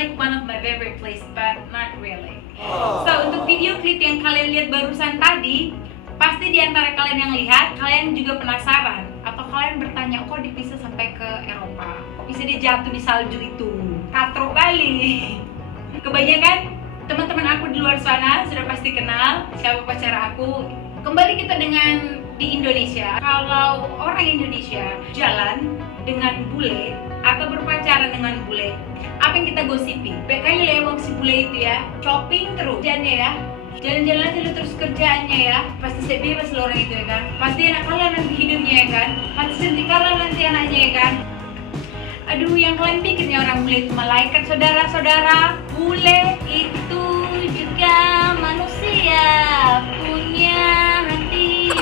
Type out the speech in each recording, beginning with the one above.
like one of my favorite place, but not really. So untuk video klip yang kalian lihat barusan tadi, pasti di antara kalian yang lihat, kalian juga penasaran atau kalian bertanya, kok dia bisa sampai ke Eropa? Kok bisa dia jatuh di salju itu? Katro kali. Kebanyakan teman-teman aku di luar sana sudah pasti kenal siapa pacar aku. Kembali kita dengan di Indonesia. Kalau orang Indonesia jalan dengan bule atau berpacaran dengan bule, apa yang kita gosipi? Kayaknya lewat si bule itu ya, shopping terus kerjaannya ya, jalan-jalan aja lu terus kerjaannya ya, pasti saya bebas lo orang itu ya kan, pasti enak kalian nanti hidupnya ya kan, pasti cantik kalian nanti anaknya ya kan. Aduh, yang kalian pikirnya orang bule itu malaikat, saudara-saudara. Bule itu juga manusia, punya hati.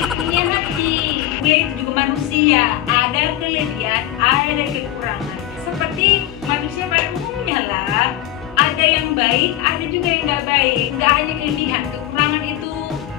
Bule itu juga manusia, ada kelebihan, ada kekurangan. Seperti manusia pada umumnya lah, ada yang baik, ada juga yang nggak baik. Nggak hanya kelebihan, kekurangan itu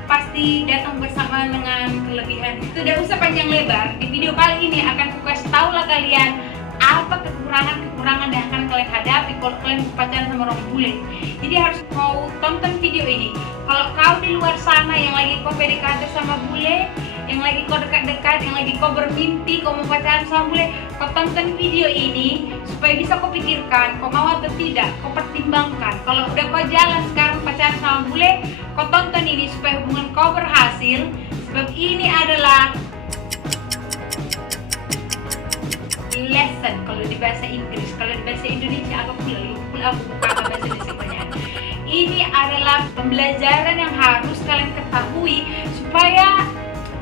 pasti datang bersamaan dengan kelebihan. Tidak usah panjang lebar, di video kali ini akan aku kasih tahu lah kalian apa kekurangan yang akan kalian hadapi kalau kalian pacaran sama orang bule. Jadi harus kau tonton video ini. Kalau kau di luar sana yang lagi kau PDKT sama bule, yang lagi kau dekat-dekat, yang lagi kau bermimpi kau mau pacaran sama bule, kau tonton video ini supaya bisa kau pikirkan kau mau atau tidak, kau pertimbangkan. Kalau udah kau jalan sekarang pacaran sama bule, kau tonton ini supaya hubungan kau berhasil. Sebab ini adalah lesson kalau di bahasa Inggris. Kalau di bahasa Indonesia aku lupa apa bahasa Indonesia. Ini adalah pembelajaran yang harus kalian ketahui supaya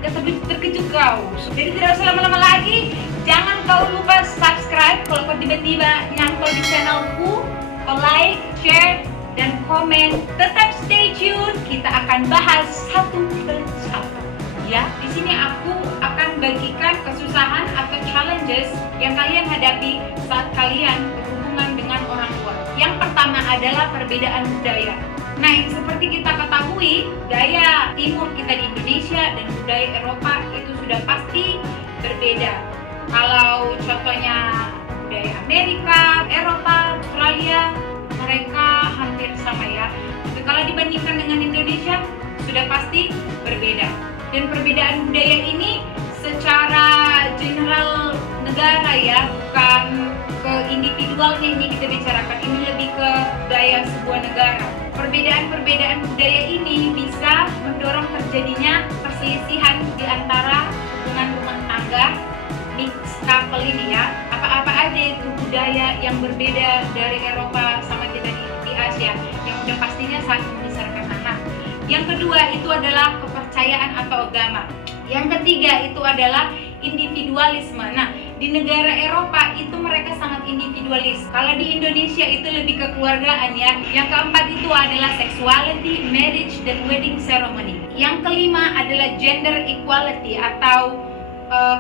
gak terkejut kau. Jadi tidak usah lama-lama lagi, jangan kau lupa subscribe kalau kau tiba-tiba nyantol di channelku. Kau like, share, dan komen. Tetap stay tune, kita akan bahas satu persatu. Ya, di sini aku akan bagikan kesusahan atau challenges yang kalian hadapi saat kalian berhubungan dengan orang luar. Yang pertama adalah perbedaan budaya. Nah, yang seperti kita ketahui, budaya timur kita di Indonesia dan budaya Eropa itu sudah pasti berbeda. Kalau contohnya budaya Amerika, Eropa, Australia, mereka hampir sama ya. Tapi kalau dibandingkan dengan Indonesia, sudah pasti berbeda. Dan perbedaan budaya ini secara general negara ya, bukan ke individualnya ini kita bicarakan, ini lebih ke budaya sebuah negara. Perbedaan budaya ini bisa mendorong terjadinya perselisihan di antara hubungan rumah tangga, mixed couple ini ya. Apa-apa aja itu budaya yang berbeda dari Eropa sama kita di Asia, yang udah pastinya saat membesarkan anak. Yang kedua itu adalah kepercayaan atau agama. Yang ketiga itu adalah individualisme. Nah, di negara Eropa itu mereka sangat individualis. Kalau di Indonesia itu lebih kekeluargaan ya. Yang keempat itu adalah sexuality, marriage, dan wedding ceremony. Yang kelima adalah gender equality atau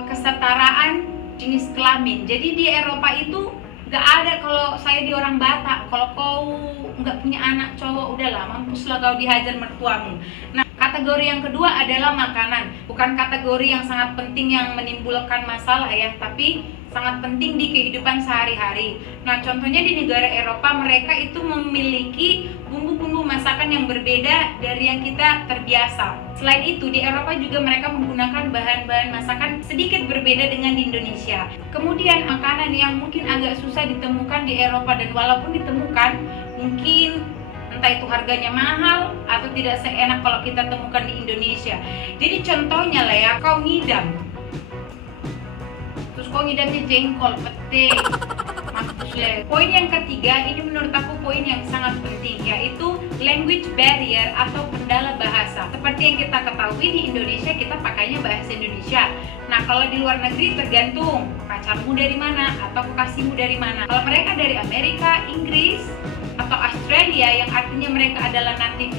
kesetaraan jenis kelamin. Jadi di Eropa itu gak ada kalau saya di orang Batak, kalau kau nggak punya anak cowok, udahlah mampuslah kau dihajar mertuamu. Nah, kategori yang kedua adalah makanan. Bukan kategori yang sangat penting yang menimbulkan masalah ya, tapi sangat penting di kehidupan sehari-hari. Nah, contohnya di negara Eropa mereka itu memiliki bumbu-bumbu masakan yang berbeda dari yang kita terbiasa. Selain itu, di Eropa juga mereka menggunakan bahan-bahan masakan sedikit berbeda dengan di Indonesia. Kemudian makanan yang mungkin agak susah ditemukan di Eropa, dan walaupun ditemukan mungkin entah itu harganya mahal atau tidak seenak kalau kita temukan di Indonesia. Jadi contohnya lah ya, kau ngidam, terus kau ngidamnya jengkol, pete, mampus le. Poin yang ketiga, ini menurut aku poin yang sangat penting, yaitu language barrier atau kendala bahasa. Seperti yang kita ketahui di Indonesia kita pakainya bahasa Indonesia. Nah, kalau di luar negeri tergantung pacarmu dari mana atau kekasihmu dari mana. Kalau mereka dari Amerika, Inggris, atau Australia yang artinya mereka adalah native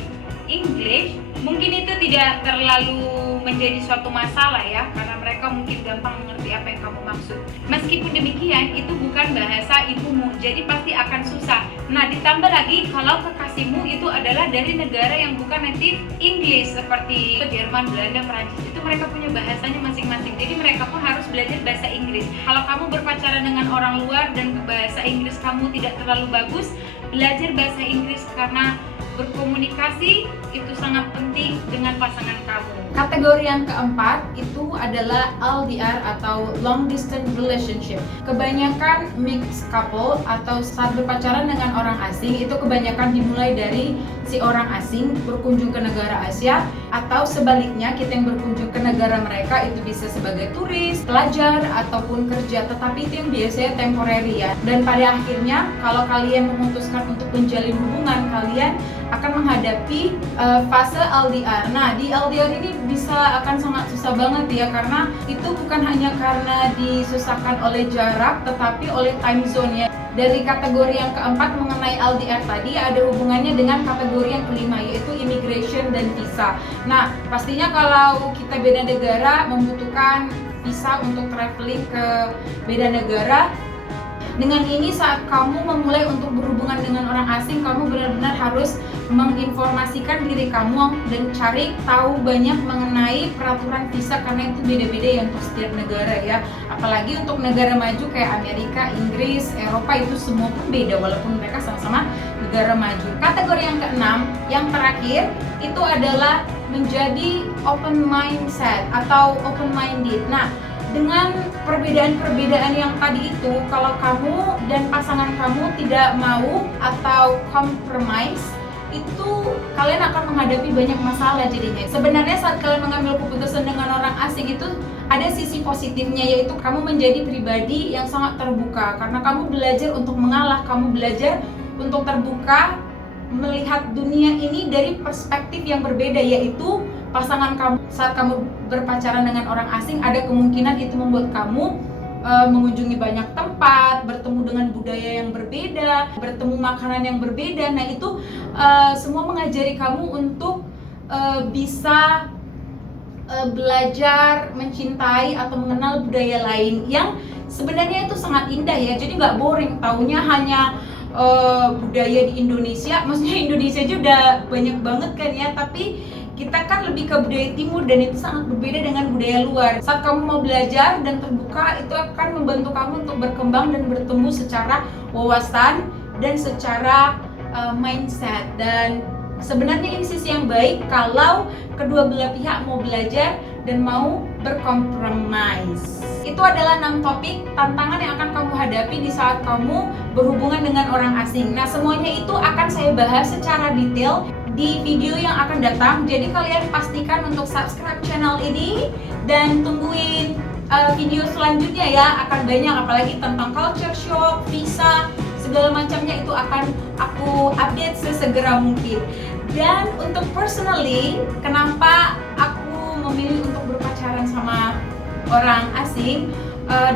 English, mungkin itu tidak terlalu menjadi suatu masalah ya, karena mereka mungkin gampang mengerti apa yang kamu maksud. Meskipun demikian, itu bukan bahasa ibumu, jadi pasti akan susah. Nah, ditambah lagi kalau kekasihmu itu adalah dari negara yang bukan native English seperti Jerman, Belanda, Perancis, itu mereka punya bahasanya masing-masing. Jadi mereka pun harus belajar bahasa Inggris. Kalau kamu berpacaran dengan orang luar dan bahasa Inggris kamu tidak terlalu bagus, belajar bahasa Inggris karena berkomunikasi itu sangat penting dengan pasangan kamu. Kategori yang keempat itu adalah LDR atau long distance relationship. Kebanyakan mixed couple atau saat berpacaran dengan orang asing itu kebanyakan dimulai dari si orang asing berkunjung ke negara Asia, atau sebaliknya kita yang berkunjung ke negara mereka, itu bisa sebagai turis, pelajar, ataupun kerja, tetapi itu yang biasanya temporary ya. Dan pada akhirnya kalau kalian memutuskan untuk menjalin hubungan, kalian akan menghadapi fase LDR. Nah, di LDR ini akan sangat susah banget ya, karena itu bukan hanya karena disusahkan oleh jarak, tetapi oleh time zone ya. Dari kategori yang keempat mengenai LDR tadi ada hubungannya dengan kategori yang kelima, yaitu immigration dan visa. Nah, pastinya kalau kita beda negara membutuhkan visa untuk traveling ke beda negara. Dengan ini saat kamu memulai untuk berhubungan dengan orang asing, kamu benar-benar harus menginformasikan diri kamu dan cari tahu banyak mengenai peraturan visa, karena itu beda-beda ya untuk setiap negara ya. Apalagi untuk negara maju kayak Amerika, Inggris, Eropa, itu semua pun beda walaupun mereka sama-sama negara maju. Kategori yang keenam, yang terakhir, itu adalah menjadi open mindset atau open minded. Nah, dengan perbedaan-perbedaan yang tadi itu, kalau kamu dan pasangan kamu tidak mau atau compromise, itu kalian akan menghadapi banyak masalah jadinya. Sebenarnya saat kalian mengambil keputusan dengan orang asing itu ada sisi positifnya, yaitu kamu menjadi pribadi yang sangat terbuka karena kamu belajar untuk mengalah, kamu belajar untuk terbuka melihat dunia ini dari perspektif yang berbeda, yaitu pasangan kamu saat kamu berpacaran dengan orang asing ada kemungkinan itu membuat kamu mengunjungi banyak tempat, bertemu dengan budaya yang berbeda, bertemu makanan yang berbeda. Nah, itu semua mengajari kamu untuk bisa belajar mencintai atau mengenal budaya lain yang sebenarnya itu sangat indah ya. Jadi nggak boring, taunya hanya budaya di Indonesia. Maksudnya Indonesia aja udah banyak banget kan ya, tapi kita kan lebih ke budaya timur dan itu sangat berbeda dengan budaya luar. Saat kamu mau belajar dan terbuka, itu akan membantu kamu untuk berkembang dan bertumbuh secara wawasan dan secara mindset. Dan sebenarnya ini sisi yang baik kalau kedua belah pihak mau belajar dan mau berkompromis. Itu adalah 6 topik tantangan yang akan kamu hadapi di saat kamu berhubungan dengan orang asing. Nah, semuanya itu akan saya bahas secara detail di video yang akan datang. Jadi kalian pastikan untuk subscribe channel ini dan tungguin video selanjutnya ya. Akan banyak, apalagi tentang culture shock, visa, segala macamnya itu akan aku update sesegera mungkin. Dan untuk personally, kenapa aku memilih untuk berpacaran sama orang asing,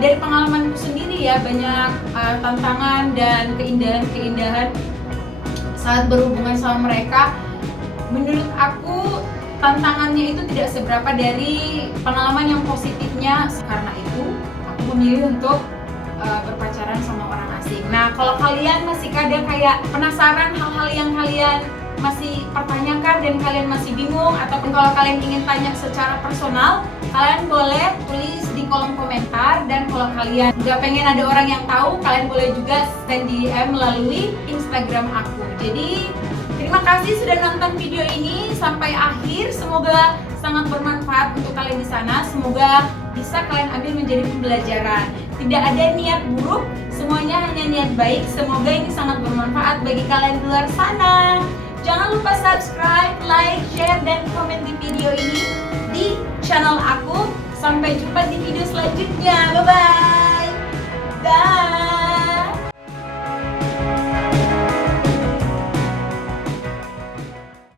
dari pengalamanku sendiri ya, banyak tantangan dan keindahan-keindahan saat berhubungan sama mereka. Menurut aku tantangannya itu tidak seberapa dari pengalaman yang positifnya. Karena itu aku memilih untuk berpacaran sama orang asing. Nah, kalau kalian masih kadang kayak penasaran hal-hal yang kalian masih pertanyakan dan kalian masih bingung, ataupun kalau kalian ingin tanya secara personal, kalian boleh tulis di kolom komentar. Dan kalau kalian nggak pengen ada orang yang tahu, kalian boleh juga send DM melalui Instagram aku. Jadi terima kasih sudah nonton video ini sampai akhir. Semoga sangat bermanfaat untuk kalian di sana. Semoga bisa kalian ambil menjadi pembelajaran. Tidak ada niat buruk, semuanya hanya niat baik. Semoga ini sangat bermanfaat bagi kalian di luar sana. Jangan lupa subscribe, like, share, dan komen di video ini di channel aku. Sampai jumpa di video selanjutnya. Bye-bye. Dah.